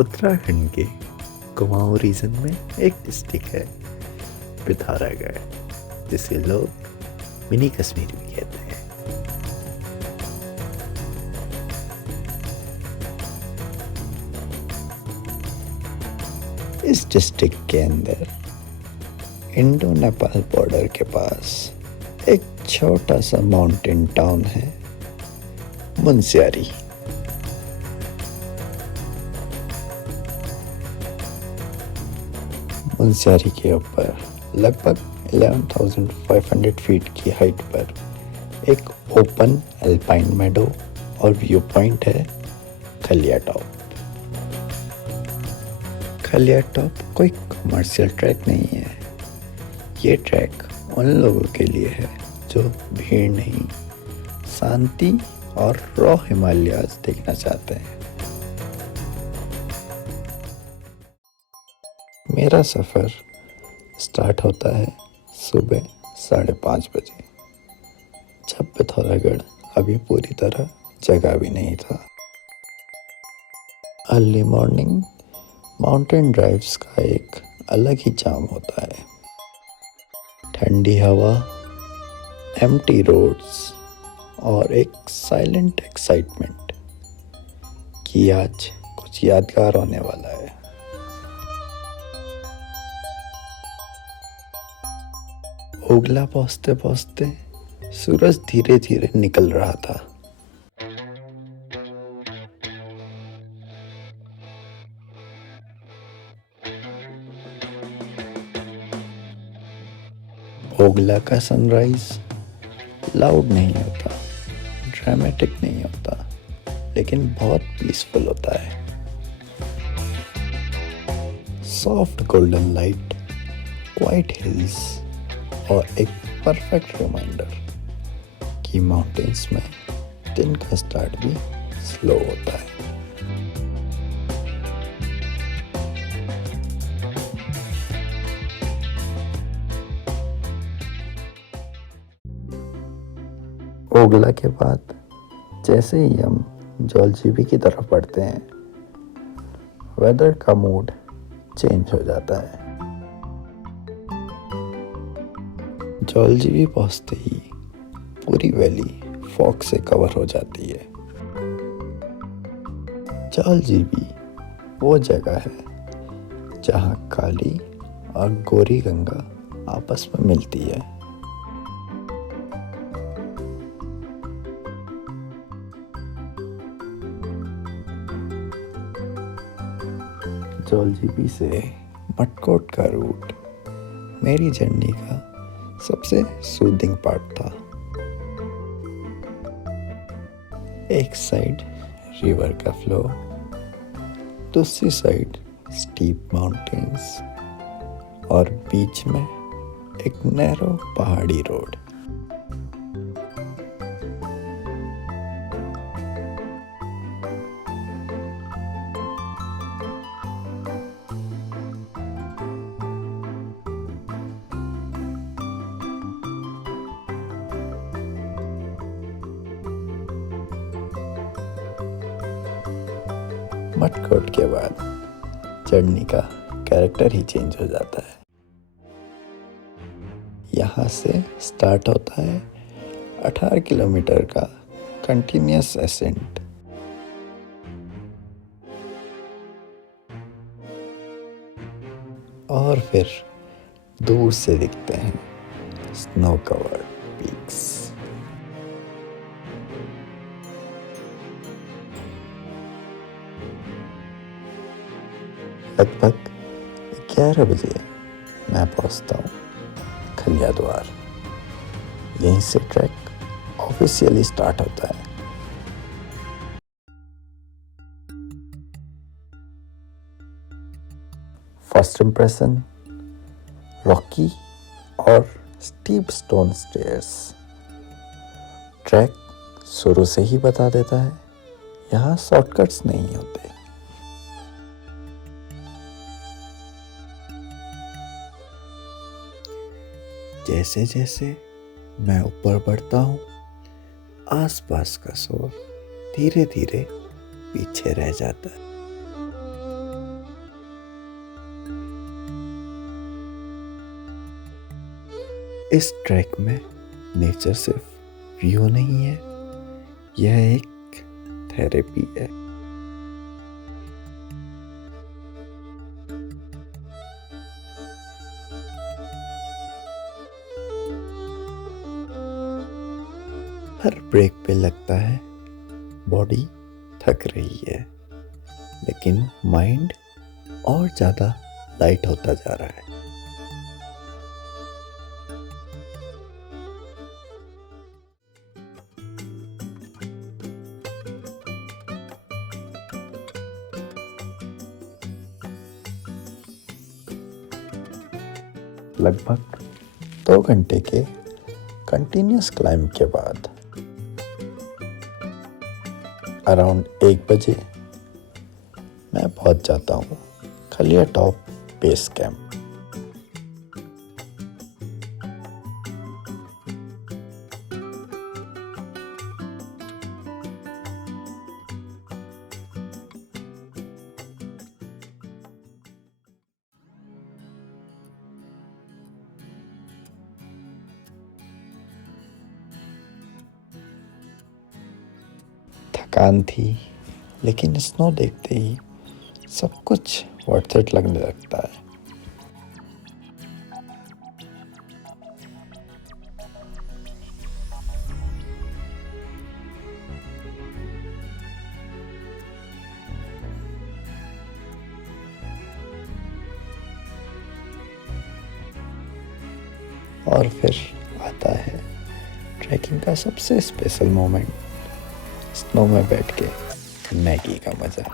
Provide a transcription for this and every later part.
उत्तराखंड के कुमाऊं रीजन में एक डिस्ट्रिक्ट है पिथौरागढ़, जिसे लोग मिनी कश्मीर भी कहते हैं। इस डिस्ट्रिक्ट के अंदर इंडो नेपाल बॉर्डर के पास एक छोटा सा माउंटेन टाउन है, मुनस्यारी। मुनस्यारी के ऊपर लगभग 11,500 फीट की हाइट पर एक ओपन अल्पाइन मेडो और व्यू पॉइंट है, खलिया टॉप। खलिया टॉप कोई कमर्शियल ट्रैक नहीं है। ये ट्रैक उन लोगों के लिए है जो भीड़ नहीं, शांति और रॉ हिमालयाज देखना चाहते हैं। मेरा सफ़र स्टार्ट होता है सुबह 5:30 बजे, जब पिथौरागढ़ अभी पूरी तरह जगा भी नहीं था। अर्ली मॉर्निंग माउंटेन ड्राइव्स का एक अलग ही चार्म होता है। ठंडी हवा, एम्प्टी रोड्स और एक साइलेंट एक्साइटमेंट कि आज कुछ यादगार होने वाला है। ओगला पहुंचते पहुंचते सूरज धीरे धीरे निकल रहा था। ओगला का सनराइज लाउड नहीं होता, ड्रामेटिक नहीं होता, लेकिन बहुत पीसफुल होता है। Soft golden light, quite hills और एक परफेक्ट रिमाइंडर कि माउंटेन्स में दिन का स्टार्ट भी स्लो होता है। ओगला के बाद जैसे ही हम जौलजीबी की तरफ बढ़ते हैं, वेदर का मूड चेंज हो जाता है। जौलजीबी पहुंचते ही पूरी वैली फॉग से कवर हो जाती है। जौलजीबी वो जगह है जहां काली और गोरी गंगा आपस में मिलती है। जौलजीबी से मटकोट का रूट मेरी जर्नी का सबसे सूदिंग पार्ट था। एक साइड रिवर का फ्लो, दूसरी साइड स्टीप माउंटेन्स और बीच में एक नैरो पहाड़ी रोड। मटकोट के बाद जर्नी का कैरेक्टर ही चेंज हो जाता है। यहाँ से स्टार्ट होता है 18 किलोमीटर का कंटिन्यूअस असेंट। और फिर दूर से दिखते हैं स्नो कवर्ड पीक्स। लगभग 11 बजे मैं पहुंचता हूँ खलिया द्वार। यहीं से ट्रैक ऑफिशियली स्टार्ट होता है। फर्स्ट इम्प्रेशन, रॉकी और स्टीप स्टोन स्टेयर्स। ट्रैक शुरू से ही बता देता है, यहाँ शॉर्टकट्स नहीं होते। जैसे जैसे मैं ऊपर बढ़ता हूँ, आसपास का शोर धीरे धीरे पीछे रह जाता है। इस ट्रैक में नेचर सिर्फ व्यू नहीं है, यह एक थेरेपी है। हर ब्रेक पे लगता है बॉडी थक रही है, लेकिन माइंड और ज़्यादा लाइट होता जा रहा है। लगभग 2 घंटे के कंटिन्यूस क्लाइंब के बाद अराउंड 1 बजे मैं पहुंच जाता हूँ खलिया टॉप बेस कैंप। थकान थी, लेकिन स्नो देखते ही सब कुछ वर्थ इट लगने लगता है। और फिर आता है ट्रैकिंग का सबसे स्पेशल मोमेंट, स्नो में बैठ के मैगी का मजा।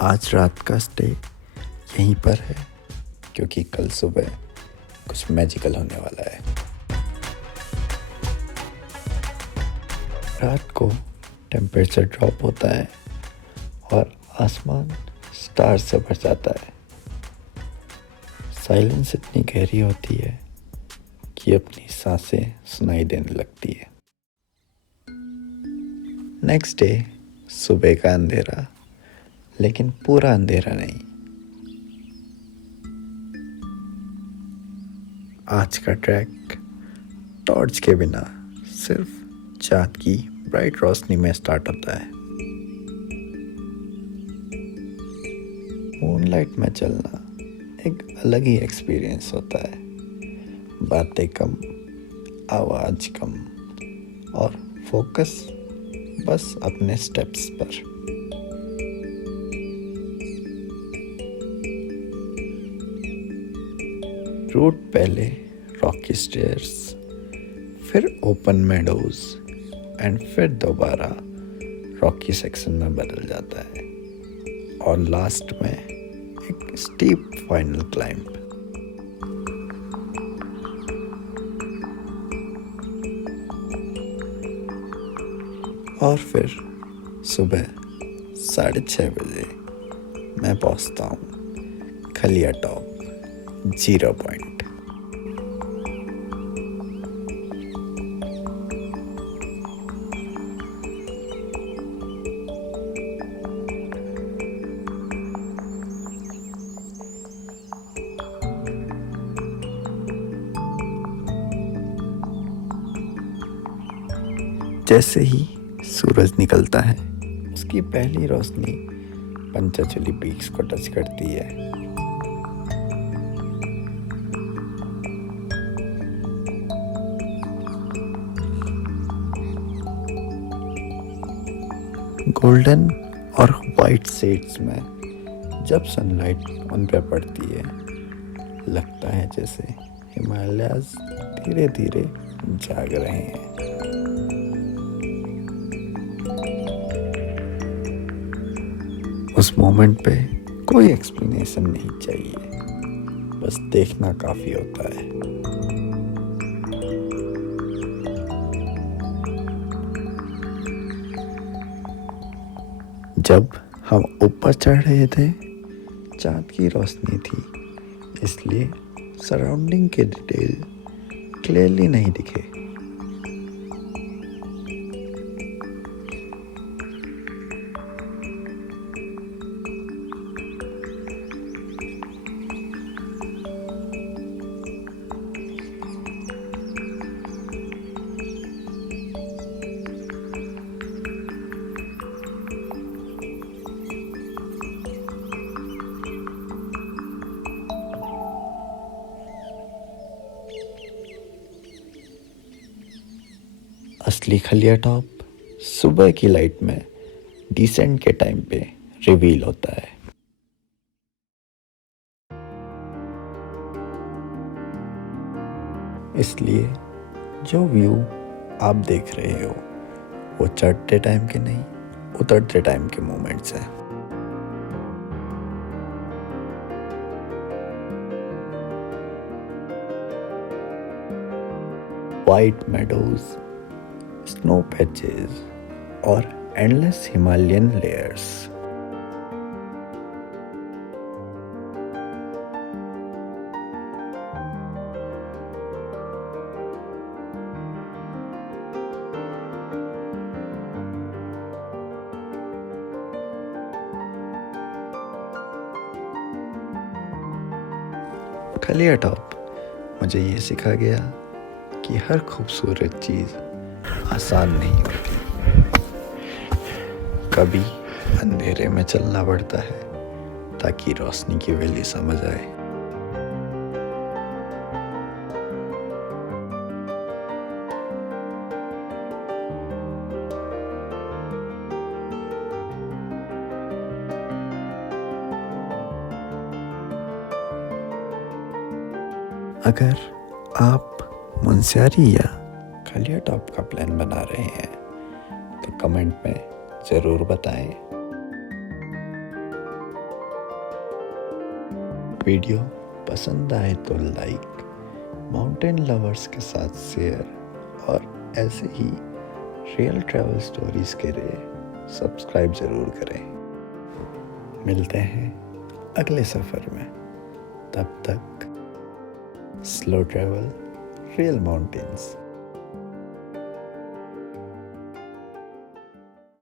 आज रात का स्टे यहीं पर है, क्योंकि कल सुबह कुछ मैजिकल होने वाला है। रात को टेम्परेचर ड्रॉप होता है और आसमान स्टार से भर जाता है। साइलेंस इतनी गहरी होती है कि अपनी सांसें सुनाई देने लगती है। नेक्स्ट डे सुबह का अंधेरा, लेकिन पूरा अंधेरा नहीं। आज का ट्रैक टॉर्च के बिना सिर्फ चाँद की ब्राइट रोशनी में स्टार्ट होता है। मूनलाइट में चलना एक अलग ही एक्सपीरियंस होता है। बातें कम, आवाज़ कम और फोकस बस अपने स्टेप्स पर। रूट पहले रॉकी स्टेयर्स, फिर ओपन मेडोज एंड फिर दोबारा रॉकी सेक्शन में बदल जाता है और लास्ट में एक स्टीप फाइनल क्लाइंब। और फिर सुबह 6:30 बजे मैं पहुंचता हूँ खलिया टॉप 0 पॉइंट। जैसे ही सूरज निकलता है, उसकी पहली रोशनी पंचाचली पीक्स को टच करती है। गोल्डन और वाइट शेड्स में जब सनलाइट उन पे पड़ती है, लगता है जैसे हिमालयाज़ धीरे धीरे जाग रहे हैं। उस मोमेंट पे कोई एक्सप्लेनेशन नहीं चाहिए, बस देखना काफ़ी होता है। जब हम ऊपर चढ़ रहे थे, चाँद की रोशनी थी, इसलिए सराउंडिंग के डिटेल क्लियरली नहीं दिखे। असली खलिया टॉप सुबह की लाइट में डिसेंट के टाइम पे रिवील होता है। इसलिए जो व्यू आप देख रहे हो वो चढ़ते टाइम के नहीं, उतरते टाइम के मोमेंट्स हैं। वाइट मेडोज, स्नो पैचेस और एंडलेस हिमालयन लेयर्स। खलिया टॉप मुझे ये सिखा गया कि हर खूबसूरत चीज़ आसान नहीं होती। कभी अंधेरे में चलना पड़ता है ताकि रोशनी की वैल्यू समझ आए। अगर आप मुनस्यारी या खलिया टॉप का प्लान बना रहे हैं तो कमेंट में ज़रूर बताएं। वीडियो पसंद आए तो लाइक, माउंटेन लवर्स के साथ शेयर और ऐसे ही रियल ट्रैवल स्टोरीज के लिए सब्सक्राइब ज़रूर करें। मिलते हैं अगले सफ़र में, तब तक स्लो ट्रैवल, रियल माउंटेन्स।